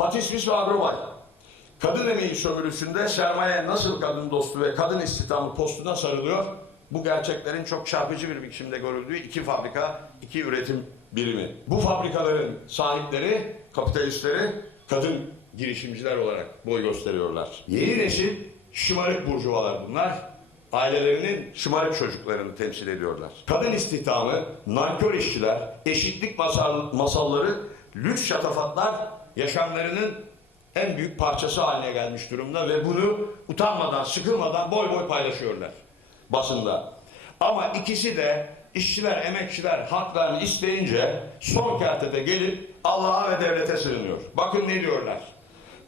Patisvis ve Agrobay. Kadın emeği sömürüsünde sermaye nasıl kadın dostu ve kadın istihdamı postuna sarılıyor? Bu gerçeklerin çok çarpıcı bir biçimde görüldüğü iki fabrika, iki üretim birimi. Bu fabrikaların sahipleri, kapitalistleri kadın girişimciler olarak boy gösteriyorlar. Yeni nesil şımarık burjuvalar bunlar. Ailelerinin şımarık çocuklarını temsil ediyorlar. Kadın istihdamı, nankör işçiler, eşitlik masal, masalları, lüks şatafatlar yaşamlarının en büyük parçası haline gelmiş durumda ve bunu utanmadan, sıkılmadan boy boy paylaşıyorlar basında. Ama ikisi de işçiler, emekçiler haklarını isteyince son kertede gelip Allah'a ve devlete sığınıyor. Bakın ne diyorlar.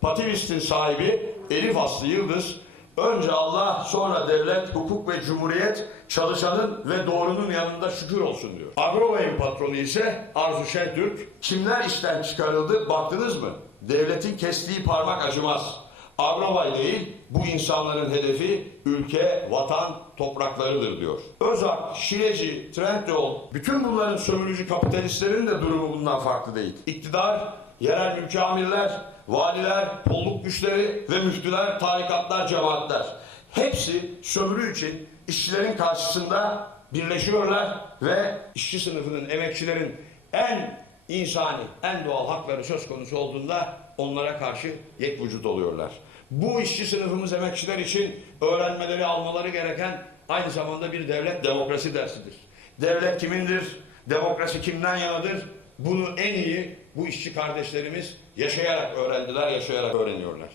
Pativist'in sahibi Elif Aslı Yıldız önce Allah sonra devlet, hukuk ve cumhuriyet çalışanın ve doğrunun yanında şükür olsun diyor. Agrobay'ın patronu ise Arzu Şentürk. Kimler işten çıkarıldı baktınız mı? Devletin kestiği parmak acımaz. Agrobay değil, bu insanların hedefi ülke, vatan, topraklarıdır diyor. Özak, Şileci, Trendyol, bütün bunların sömürücü kapitalistlerin de durumu bundan farklı değil. İktidar, yerel mülki amirler, valiler, polluk güçleri ve müftüler, tarikatlar, cemaatler. Hepsi sömürü için işçilerin karşısında birleşiyorlar ve işçi sınıfının, emekçilerin en insani, en doğal hakları söz konusu olduğunda onlara karşı yek vücut oluyorlar. Bu işçi sınıfımız emekçiler için öğrenmeleri, almaları gereken aynı zamanda bir devlet demokrasi dersidir. Devlet kimindir? Demokrasi kimden yanadır? Bunu en iyi bu işçi kardeşlerimiz yaşayarak öğrendiler, yaşayarak öğreniyorlar.